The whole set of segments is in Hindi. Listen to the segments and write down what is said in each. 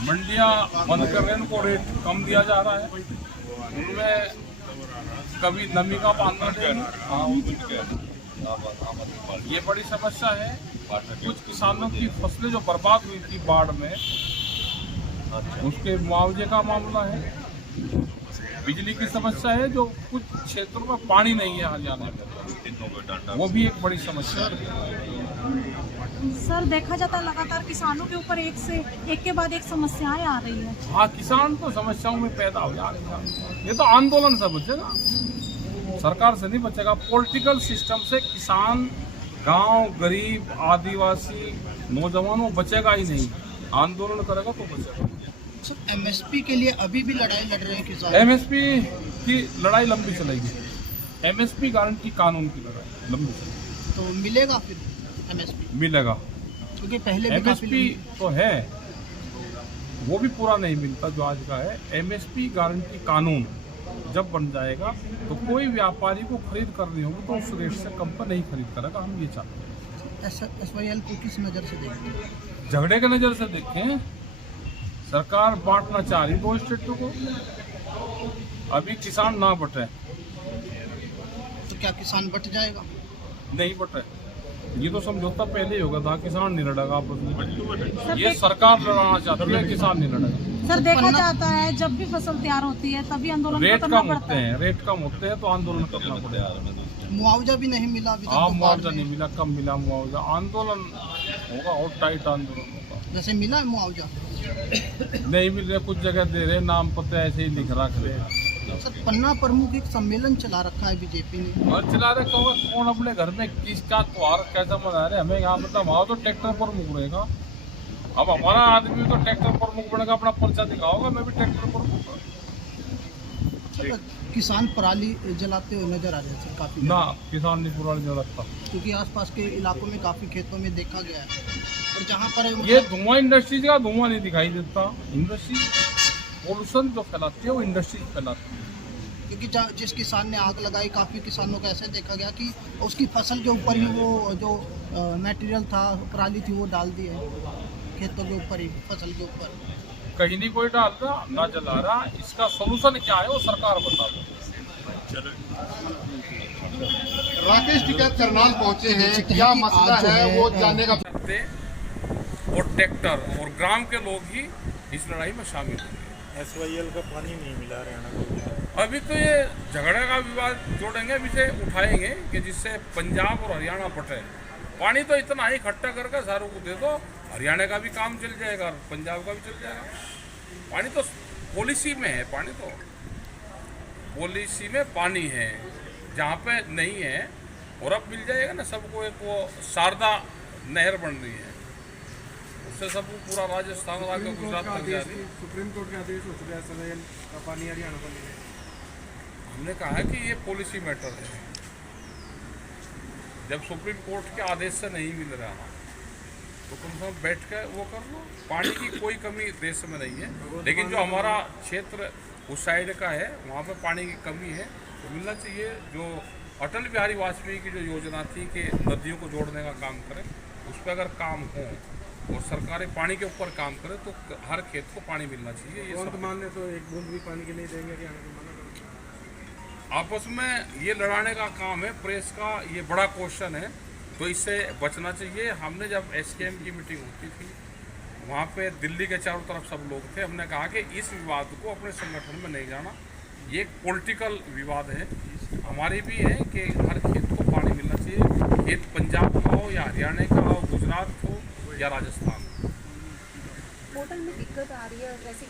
मंडियां बंद कर रहे हैं, उनको रेट कम दिया जा रहा है, उनमें कभी नमी का बांधना देंगे। ये बड़ी समस्या है। कुछ किसानों की फसलें जो बर्बाद हुई थी बाढ़ में, उसके मुआवजे का मामला है। बिजली की समस्या है, जो कुछ क्षेत्रों में पानी नहीं है हरियाणा में, वो भी एक बड़ी समस्या है। सर देखा जाता है लगातार किसानों के ऊपर एक के बाद एक समस्याएं आ रही है। हाँ, किसान तो समस्याओं में पैदा हो जा रहे हैं। ये तो आंदोलन से बचेगा, सरकार से नहीं बचेगा। पॉलिटिकल सिस्टम से किसान, गांव, गरीब, आदिवासी, नौजवानों बचेगा ही नहीं। आंदोलन करेगा तो बचेगा। सर एमएसपी के लिए अभी भी लड़ाई लड़ रहे हैं किसान। एमएसपी की लड़ाई लंबी चलेगी। एमएसपी गारंटी कानून की लड़ाई लंबी चलेगी। तो मिलेगा फिर एमएसपी? मिलेगा, क्योंकि पहले भी एमएसपी तो है, वो भी पूरा नहीं मिलता जो आज का है। एमएसपी गारंटी कानून जब बन जाएगा तो कोई व्यापारी को खरीद करनी होगी तो उस रेट से कम पर नहीं खरीद करेगा। हम ये चाहते हैं। एसवाईएल को किस नज़र से देखते हैं? झगड़े के नज़र से देखें, सरकार बांटना चाह रही दो स्टेटों को। अभी किसान ना बटे तो क्या किसान बट जाएगा? नहीं बटे, ये तो समझौता पहले ही होगा था। किसान नहीं लड़ेगा आपस में, ये सरकार लड़ाना चाहती है, किसान नहीं लड़ेगा। सर देखा जाता है जब भी फसल तैयार होती है तभी आंदोलन रेट करना कम पड़ता होते है। हैं, रेट कम होते हैं तो आंदोलन करना पड़ेगा। मुआवजा भी नहीं मिला अभी तक? हाँ, तो मुआवजा बाद में नहीं मिला, कम मिला मुआवजा। आंदोलन होगा और टाइट आंदोलन होगा। जैसे मिला है मुआवजा? नहीं मिल रहा, कुछ जगह दे रहे, नाम पते ऐसे ही लिख रख रहे। सर पन्ना प्रमुख एक सम्मेलन चला रखा है बीजेपी ने। और चला रहे कौन अपने घर में किसका त्योहार कैसा मना रहे, हमें यहाँ मतलब हमारा तो ट्रैक्टर पर मुख रहेगा। अब हमारा आदमी तो ट्रैक्टर पर मुख बनेगा, अपना पर्चा दिखाओगा, मैं भी ट्रैक्टर पर मुख। किसान पराली जलाते हुए नजर आ रहे हैं सर काफी। ना, किसान नहीं पूरा नहीं लगता, क्योंकि आसपास के इलाकों में काफी खेतों में देखा गया है। और जहाँ पर ये धुआं इंडस्ट्रीज का धुआं नहीं दिखाई देता। इंडस्ट्री पोल्यूशन जो फैलाती है वो इंडस्ट्री फैलाती है। क्योंकि जिस किसान ने आग लगाई, काफी किसानों का ऐसे देखा गया कि उसकी फसल के ऊपर ही वो जो मटेरियल था, पराली थी, वो डाल दी है खेतों के ऊपर ही, फसल के ऊपर। कहीं नहीं कोई डाल रहा, ना जला रहा। इसका सोल्यूशन क्या है वो सरकार बता दो। राकेश टिकैत करनाल पहुंचे हैं, क्या मसला है वो जानने का। और ट्रैक्टर और ग्राम के लोग ही इस लड़ाई में शामिल होंगे। एसवाईएल का पानी नहीं मिला हरियाणा को। अभी तो ये झगड़े का विवाद जोड़ेंगे, अभी से उठाएंगे कि जिससे पंजाब और हरियाणा बटे। पानी तो इतना ही इकट्ठा करके सारों को दे दो, हरियाणा का भी काम चल जाएगा, पंजाब का भी चल जाएगा। पानी तो पॉलिसी में है, पानी तो पॉलिसी में पानी है, जहाँ पे नहीं है। और अब मिल जाएगा ना सबको। एक वो शारदा नहर बन रही है, उससे सब पूरा राजस्थान आगे गुजरात तक जा रही है। सुप्रीम कोर्ट के आदेश हो चुका है एसवाईएल का पानी हरियाणा को मिले। हमने कहा है कि ये पॉलिसी मैटर है। जब सुप्रीम कोर्ट के आदेश से नहीं मिल रहा तो कम से कम बैठ कर वो कर लो। पानी की कोई कमी देश में नहीं है, लेकिन जो हमारा क्षेत्र उस साइड का है वहाँ पे पानी की कमी है, तो मिलना चाहिए। जो अटल बिहारी वाजपेयी की जो योजना थी कि नदियों को जोड़ने का काम करें, उस पर अगर काम हो और सरकारें पानी के ऊपर काम करें तो हर खेत को पानी मिलना चाहिए। ये सब मानने तो एक बूंद भी पानी के नहीं देंगे हरियाणा को, मना करो। आपस में ये लड़ाने का काम है। प्रेस का ये बड़ा क्वेश्चन है, तो इससे बचना चाहिए। हमने जब एसकेएम की मीटिंग होती थी वहाँ पे दिल्ली के चारों तरफ सब लोग थे, हमने कहा कि इस विवाद को अपने संगठन में नहीं जाना, ये एक पॉलिटिकल विवाद है। हमारी भी है कि हर खेत को पानी मिलना चाहिए, खेत पंजाब का हो या हरियाणा का हो, गुजरात हो या राजस्थान। पोर्टल में दिक्कत आ रही है, वैसे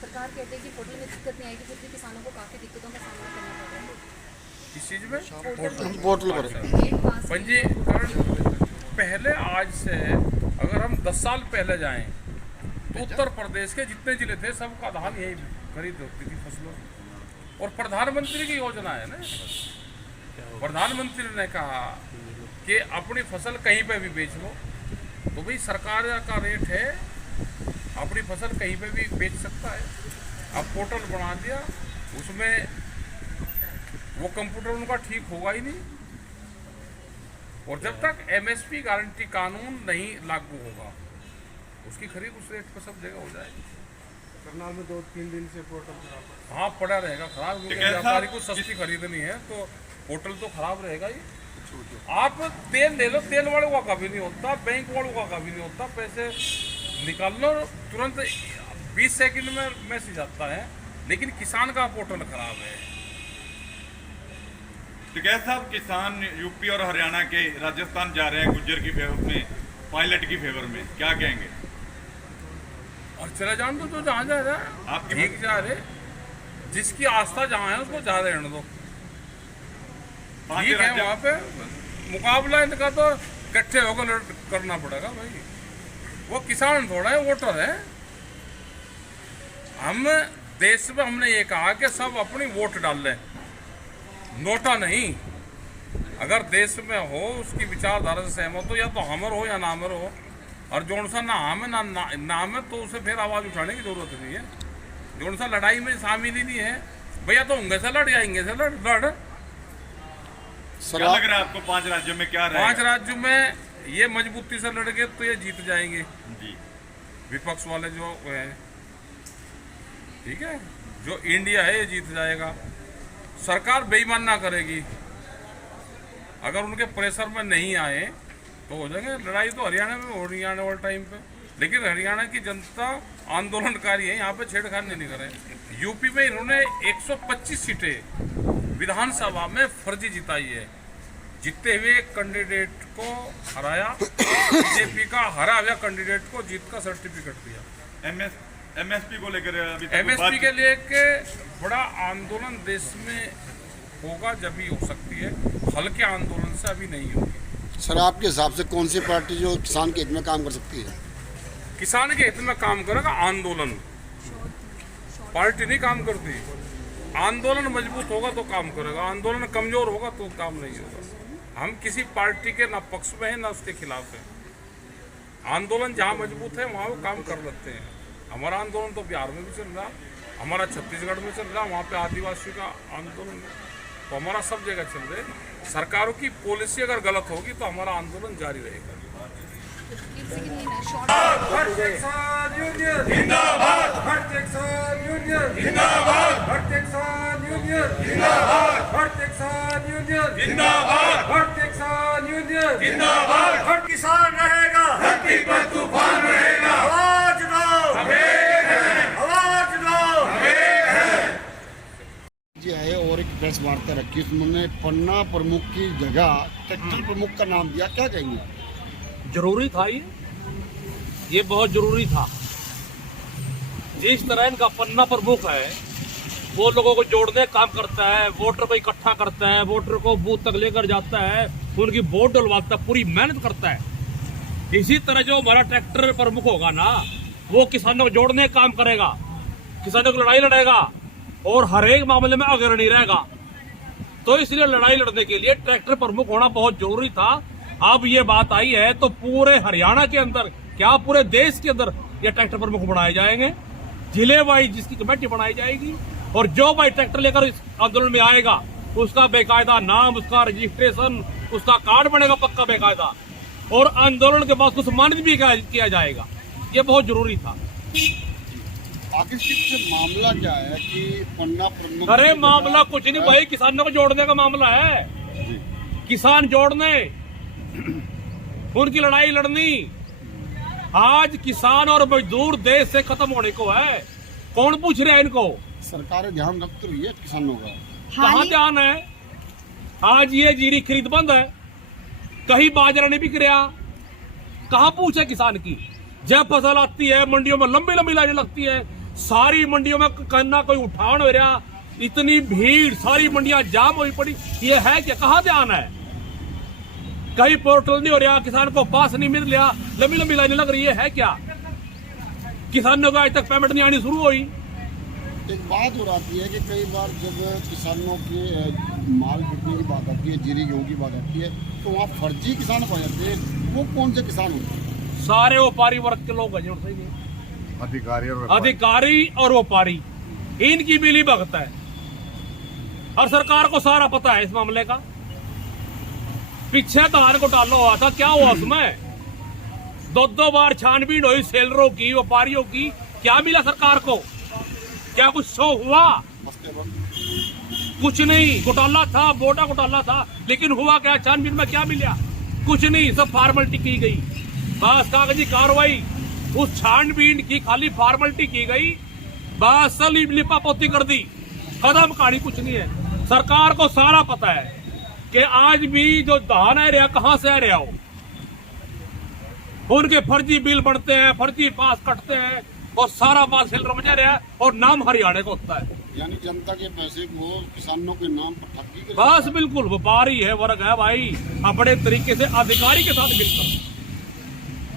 सरकार कहते हैं कि पोर्टल में दिक्कत नहीं आएगी, फिर भी किसानों को काफ़ी दिक्कतों का सामना करना पड़ रहा है। इस चीज़ में पोर्टल पर पंजीकरण पहले आज से अगर हम 10 साल पहले जाएं तो उत्तर प्रदेश के जितने जिले थे सबका धान यही खरीद होती थी फसलों। और प्रधानमंत्री की योजना है ना, प्रधानमंत्री ने कहा कि अपनी फसल कहीं पे भी बेच लो। तो भाई सरकार का रेट है, अपनी फसल कहीं पे भी बेच सकता है। अब पोर्टल बना दिया, उसमें वो कंप्यूटर उनका ठीक होगा ही नहीं। और जब तक एमएसपी गारंटी कानून नहीं लागू होगा उसकी खरीद उस रेट पर सब जगह हो जाएगी। करनाल में 2-3 दिन से पोर्टल खराब है। हाँ, पड़ा रहेगा खराब, क्योंकि व्यापारी को सस्ती खरीदनी है तो पोर्टल तो खराब रहेगा ही। आप तेल ले लो, तेल वालों का कभी नहीं होता, बैंक वालों का कभी नहीं होता, पैसे निकाल लो तुरंत 20 सेकंड में मैसेज आता है, लेकिन किसान का पोर्टल खराब है। टिकैत साहब, किसान यूपी और हरियाणा के राजस्थान जा रहे हैं गुज्जर की फेवर में, पायलट की फेवर में, क्या कहेंगे? और चले जान दो, जो जहाँ जा रहा है आपके ठीक जा रहे, जिसकी आस्था जहाँ है उसको जा रहने दो, ठीक है। वहाँ पे मुकाबला इनका तो इकट्ठे होकर करना पड़ेगा भाई। वो किसान थोड़ा है, वोटर है। हम देश में हमने ये कहा कि सब अपनी वोट डाल लें, नोटा नहीं। अगर देश में हो, उसकी विचारधारा से सहमत हो, या तो हमर हो या नामर हो, और जोन सा ना हम है ना नाम है, तो उसे फिर आवाज़ उठाने की जरूरत नहीं है। जोन सा लड़ाई में शामिल ही नहीं है भैया, तो होंगे से लड़ जाएंगे से लड़। क्या लग रहा है आपको 5 राज्यों में क्या रहेगा? 5 राज्यों में ये मजबूती से लड़ गए तो ये जीत जाएंगे जी। विपक्ष वाले जो है, ठीक है, जो इंडिया है ये जीत जाएगा। सरकार बेईमान ना करेगी, अगर उनके प्रेशर में नहीं आए तो हो जाएंगे। लड़ाई तो हरियाणा में हो रही है आने वाले टाइम पे, लेकिन हरियाणा की जनता आंदोलनकारी है, यहाँ पे छेड़खानी नहीं करें। यूपी में इन्होंने 125 सीटें विधानसभा में फर्जी जिताई है, जीतते हुए कैंडिडेट को हराया, बीजेपी का हरा हुआ कैंडिडेट को जीत का सर्टिफिकेट दिया। एमएसपी को लेकर अभी एमएसपी के लिए के बड़ा आंदोलन देश में होगा, जब ही हो सकती है, हल्के आंदोलन से अभी नहीं होगी। सर, आपके हिसाब से कौन सी पार्टी जो किसान के हित में काम कर सकती है? किसान के हित में काम करेगा आंदोलन, पार्टी नहीं काम करती। आंदोलन मजबूत होगा तो काम करेगा, आंदोलन कमजोर होगा तो काम नहीं होगा। हम किसी पार्टी के ना पक्ष में है ना उसके खिलाफ है। आंदोलन जहाँ मजबूत है वहाँ वो काम कर लेते हैं। हमारा आंदोलन तो बिहार में भी चल रहा, हमारा छत्तीसगढ़ में चल रहा, वहाँ पे आदिवासी का आंदोलन है, तो हमारा सब जगह चल रहे। सरकारों की पॉलिसी अगर गलत होगी तो हमारा आंदोलन जारी रहेगा। किसान रहेगा, धरती पर तूफान रहेगा। आवाज दो, आवाज दो। जी है, और एक प्रेस वार्ता रखी, उसमें पन्ना प्रमुख की जगह ट्रैक्टर प्रमुख का नाम दिया, क्या कहेंगे? जरूरी था ये बहुत जरूरी था। जिस तरह इनका पन्ना प्रमुख है, वो लोगों को जोड़ने का काम करता है, वोटर को इकट्ठा करता है, वोटर को बूथ तक लेकर जाता है, उनकी वोट डलवाता है, पूरी मेहनत करता है। इसी तरह जो हमारा ट्रैक्टर प्रमुख होगा ना, वो किसानों को जोड़ने का काम करेगा, किसानों की लड़ाई लड़ेगा और हर एक मामले में अग्रणी रहेगा। तो इसलिए लड़ाई लड़ने के लिए ट्रैक्टर प्रमुख होना बहुत जरूरी था। अब ये बात आई है तो पूरे हरियाणा के अंदर, क्या पूरे देश के अंदर ये ट्रैक्टर प्रमुख बनाए जाएंगे, जिले वाइज जिसकी कमेटी बनाई जाएगी, और जो भाई ट्रैक्टर लेकर इस आंदोलन में आएगा उसका बेकायदा नाम, उसका रजिस्ट्रेशन, उसका कार्ड बनेगा पक्का बेकायदा, और आंदोलन के बाद उसको सम्मानित भी किया जाएगा। ये बहुत जरूरी था। आखिर मामला क्या है कि पन्ना प्रमुख? अरे मामला कुछ नहीं भाई, किसानों को जोड़ने का मामला है। किसान जोड़ने, उनकी लड़ाई लड़नी। आज किसान और मजदूर देश से खत्म होने को है। कौन पूछ रहा है इनको? सरकार ध्यान रखती रही है किसानों का। कहाँ ध्यान है? आज ये जीरी खरीद बंद है, कहीं बाजरा नहीं बिक रहा, कहाँ पूछ है किसान की? जब फसल आती है मंडियों में लंबी लंबी लाइनें लगती है, सारी मंडियों में करना कोई उठान हो रहा, इतनी भीड़, सारी मंडियां जाम हुई पड़ी। ये है क्या? कहाँ ध्यान है? कहीं पोर्टल नहीं हो रहा, किसान को पास नहीं मिल रहा, लंबी लंबी लाइनें लग रही है क्या? किसानों को आज तक पेमेंट नहीं आनी शुरू हुई। एक बात हो रही है कि कई बार जब किसानों के माल बिकने की बात आती है, जीरी गेहूँ की बात आती है, तो वहाँ फर्जी किसान हो जाते हैं। वो कौन से किसान होते हैं? सारे व्यापारी वर्ग के लोग हैं, अधिकारी और व्यापारी, इनकी मिली भगत है। और सरकार को सारा पता है इस मामले का। पीछे धान घोटाला हुआ था, क्या हुआ उसमें? 2 बार छानबीन हुई सेलरों की, व्यापारियों की, क्या मिला सरकार को? क्या कुछ शो हुआ? कुछ नहीं। घोटाला था, बोटा घोटाला था, लेकिन हुआ क्या? छानबीन में क्या मिला? कुछ नहीं, सब फॉर्मेलिटी की गई, बस कागजी कार्रवाई। उस छानबीन की खाली फॉर्मेलिटी की गई, बस लिपापोती कर दी, कदम कहानी, कुछ नहीं है। सरकार को सारा पता है कि आज भी जो धान आ रहा कहां से आ रहा हो, उनके फर्जी बिल बनते हैं, फर्जी पास कटते हैं और सारा माल सेलरों में जा रहा है और नाम हरियाणा का होता है। यानी जनता के पैसे को किसानों के नाम पर ठगी कर, बस बिल्कुल व्यापारी है, वर्ग है भाई, अपने तरीके से अधिकारी के साथ मिलकर,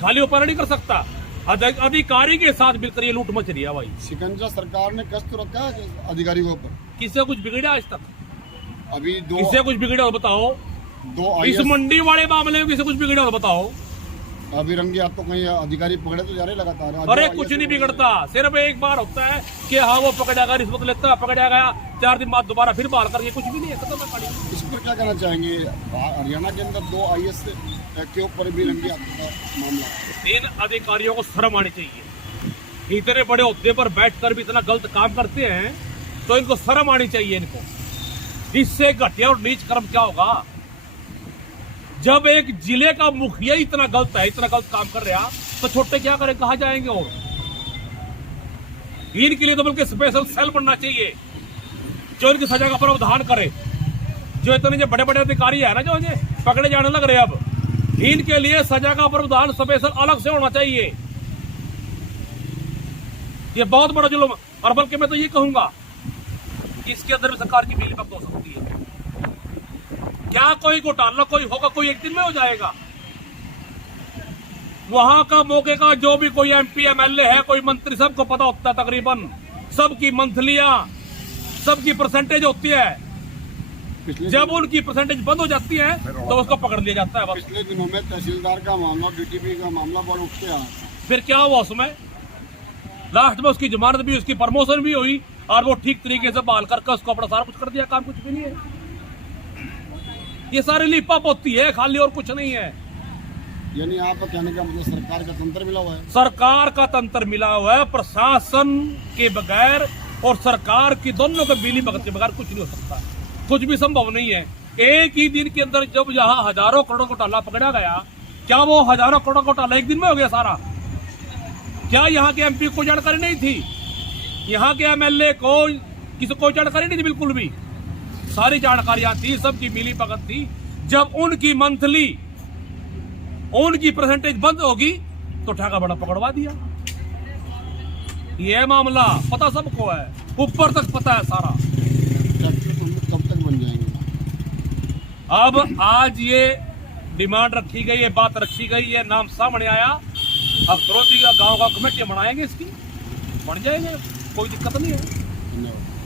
खाली ऊपर नहीं कर सकता, अधिकारी के साथ मिलकर ये लूट मच रही है भाई। शिकंजा सरकार ने कष्ट तो रखा है अधिकारी के ऊपर। किससे कुछ बिगड़ा आज तक? अभी किससे कुछ बिगड़ा हो बताओ? इस मंडी वाले मामले में किसे कुछ बिगड़ा हो बताओ? अभी रंगे हाथों कहीं अधिकारी पकड़े तो जा रहे लगातार। अरे कुछ नहीं बिगड़ता, सिर्फ एक बार होता है कि हाँ वो पकड़ा गया, रिश्वत लेता है, पकड़ा गया, 4 दिन बाद दोबारा फिर बहाल करके, कुछ भी नहीं है, खत्म है कहानी। इस पर क्या कहना चाहेंगे? हरियाणा के अंदर 2 IAS के ऊपर भी रंगे हाथों का मामला। इन अधिकारियों को शर्म आनी चाहिए, इतने बड़े ओहदे पर बैठकर भी इतना गलत काम करते हैं, तो इनको शर्म आनी चाहिए इनको। इससे घटिया और नीच कर्म क्या होगा? जब एक जिले का मुखिया इतना गलत है, इतना गलत काम कर रहा, तो छोटे क्या करें, कहा जाएंगे? और इनके लिए तो बल्कि स्पेशल सेल बनना चाहिए जो इनकी सजा का प्रावधान करे। जो इतने जो बड़े बड़े अधिकारी है ना, जो पकड़े जाने लग रहे हैं, अब इनके लिए सजा का प्रावधान स्पेशल अलग से होना चाहिए। ये बहुत बड़ा जुल्म, और बल्कि मैं तो ये कहूंगा इसके अंदर भी सरकार की मिलीभगत हो सकती है। क्या कोई घोटाला कोई होगा, कोई एक दिन में हो जाएगा? वहां का मौके का जो भी कोई MP MLA है, कोई मंत्री, सबको पता होता है तकरीबन, सबकी मंथलियां, सबकी परसेंटेज होती है। जब उनकी परसेंटेज बंद हो जाती है तो उसको पकड़ लिया जाता है बस। पिछले दिनों में तहसीलदार का मामला, DTP का मामला बहुत उठ के आया, फिर क्या हुआ उसमें? लास्ट में उसकी जमानत भी, उसकी प्रमोशन भी हुई, और वो ठीक तरीके से बहाल करके उसको अपना सारा कुछ कर दिया, काम कुछ भी नहीं है। ये सारी लिपापोती है खाली, और कुछ नहीं है। यानी आप कहने का मतलब सरकार का तंत्र मिला हुआ है? सरकार का तंत्र मिला हुआ है, प्रशासन के बगैर और सरकार की दोनों के मिलीभगत के बगैर कुछ नहीं हो सकता, कुछ भी संभव नहीं है। एक ही दिन के अंदर जब यहाँ हजारों करोड़ घोटाला पकड़ा गया, क्या वो हजारों करोड़ घोटाला एक दिन में हो गया सारा? क्या यहाँ के MP को जानकारी नहीं थी? यहाँ के MLA को किसी को जानकारी नहीं थी? बिल्कुल भी सारी जानकारियां थी, सबकी मिलीभगत थी। जब उनकी मंथली, उनकी परसेंटेज बंद होगी तो ठेका बड़ा पकड़वा दिया। ये मामला पता सबको है, ऊपर तक पता है सारा। कब तक बन जाएंगे? अब आज ये डिमांड रखी गई, ये बात रखी गई, ये नाम सामने आया। अब तुरंत गांव कमेटी बनाएंगे, इसकी बन जाएंगे, कोई दिक्कत नहीं है। धन्यवाद।